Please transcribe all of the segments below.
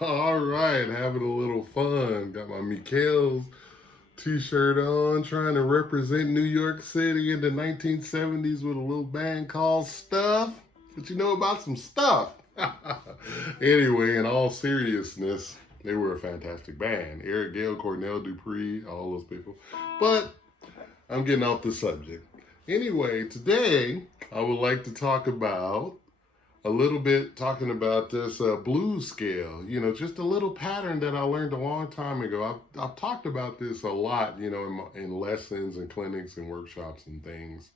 All right, having a little fun. Got my Mikhail's t-shirt on, trying to represent New York City in the 1970s with a little band called Stuff. But you know about some stuff. Anyway, in all seriousness, they were a fantastic band. Eric Gale, Cornell Dupree, all those people. But I'm getting off the subject. Anyway, today I would like to talk about a little bit talking about this blues scale, just a little pattern that I learned a long time ago. I've talked about this a lot, in lessons and clinics and workshops and things.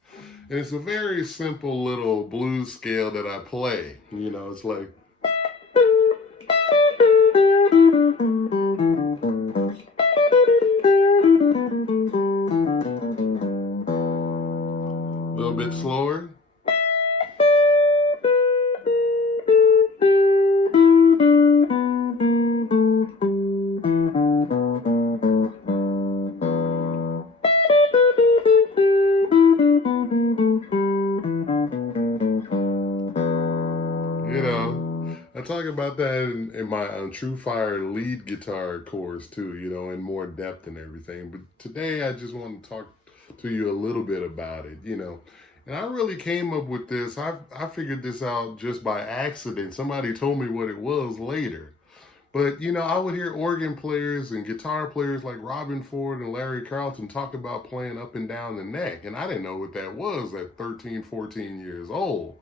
And it's a very simple little blues scale that I play. It's like, a little bit slower. I talk about that in my True Fire lead guitar course too, in more depth and everything. But today I just want to talk to you a little bit about it, And I really came up with this. I figured this out just by accident. Somebody told me what it was later. But, I would hear organ players and guitar players like Robin Ford and Larry Carlton talk about playing up and down the neck. And I didn't know what that was at 13, 14 years old,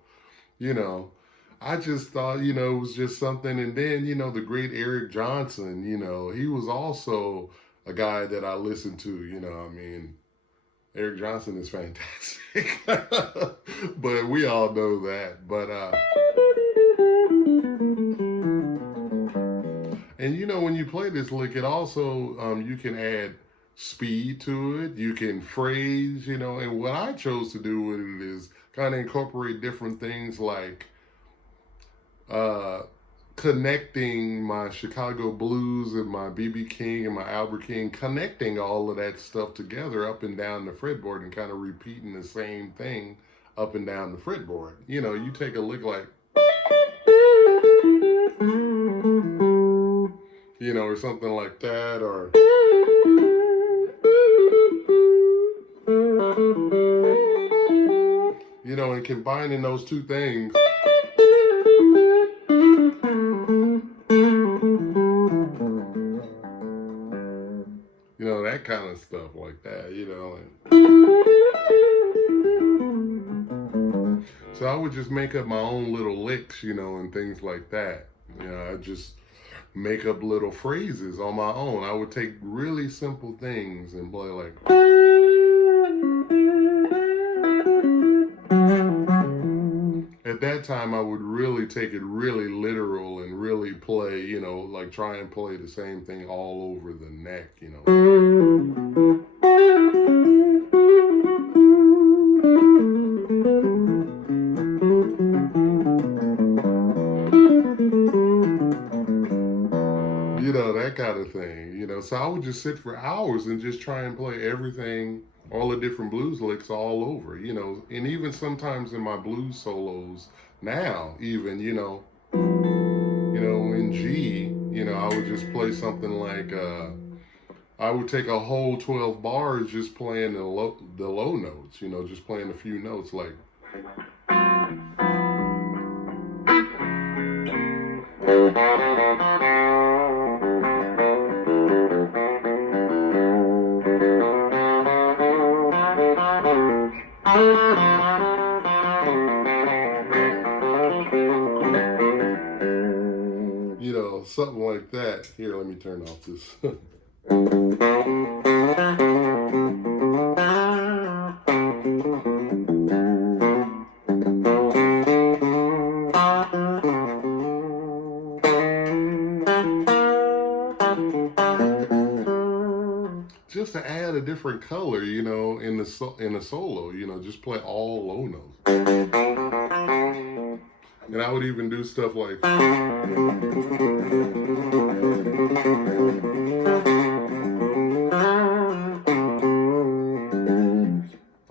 I just thought, it was just something. And then, the great Eric Johnson, he was also a guy that I listened to, Eric Johnson is fantastic, but we all know that. But, and when you play this lick, it also, you can add speed to it. You can phrase, and what I chose to do with it is kind of incorporate different things like, connecting my Chicago blues and my B.B. King and my Albert King, connecting all of that stuff together up and down the fretboard and kind of repeating the same thing up and down the fretboard. You take a lick like, or something like that, or, and combining those two things. That kind of stuff like that, So I would just make up my own little licks, and things like that. I just make up little phrases on my own. I would take really simple things and play like, at that time I would really take it really literal and really play, like try and play the same thing all over the neck, that kind of thing, So I would just sit for hours and just try and play everything, all the different blues licks all over, and even sometimes in my blues solos now, even, in G, I would just play something like, I would take a whole 12 bars just playing the low notes, just playing a few notes like, that. Here, let me turn off this. Just to add a different color, you know, in the solo, you know, just play all low notes. And I would even do stuff like,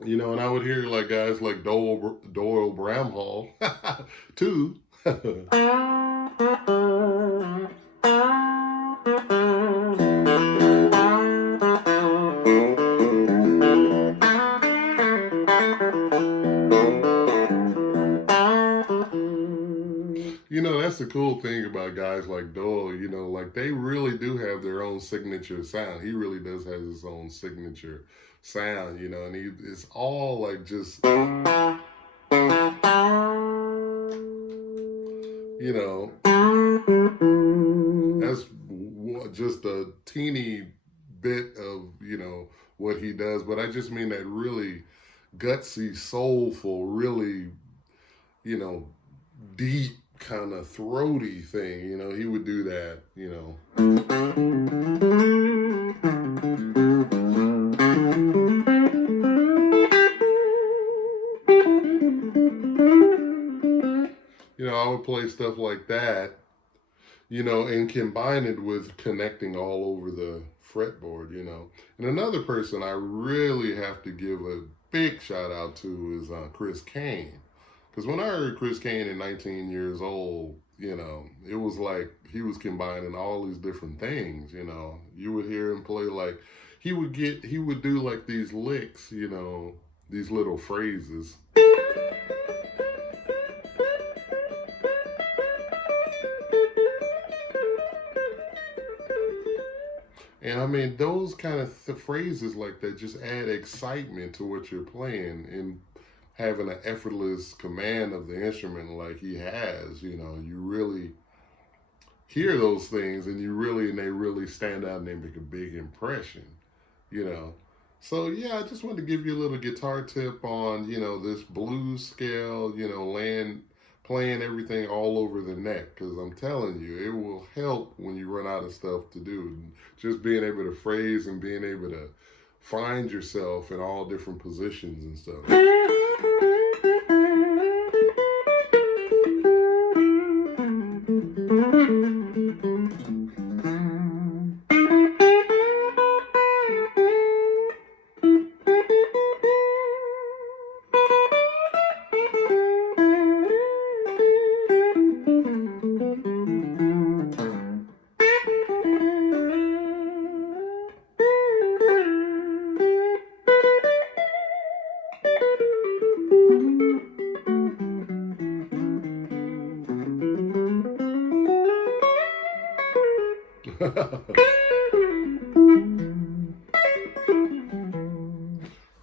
you know, and I would hear like guys like Doyle Bramhall too. You know, that's the cool thing about guys like Doyle, you know, like they really do have their own signature sound. He really does have his own signature sound, you know, and it's all like just, you know, that's just a teeny bit of, you know, what he does. But I just mean that really gutsy, soulful, really, you know, deep kind of throaty thing, you know, he would do that, you know. You know, I would play stuff like that, you know, and combine it with connecting all over the fretboard, you know. And another person I really have to give a big shout out to is Chris Kane. Because when I heard Chris Kane at 19 years old, you know, it was like he was combining all these different things, you know. You would hear him play like, he would do like these licks, you know, these little phrases. And I mean, those kind of phrases like that just add excitement to what you're playing, and having an effortless command of the instrument like he has, you know, you really hear those things and they really stand out and they make a big impression, you know. So yeah, I just wanted to give you a little guitar tip on, you know, this blues scale, you know, playing everything all over the neck, because I'm telling you, it will help when you run out of stuff to do. Just being able to phrase and being able to find yourself in all different positions and stuff.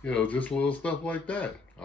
You know, just little stuff like that.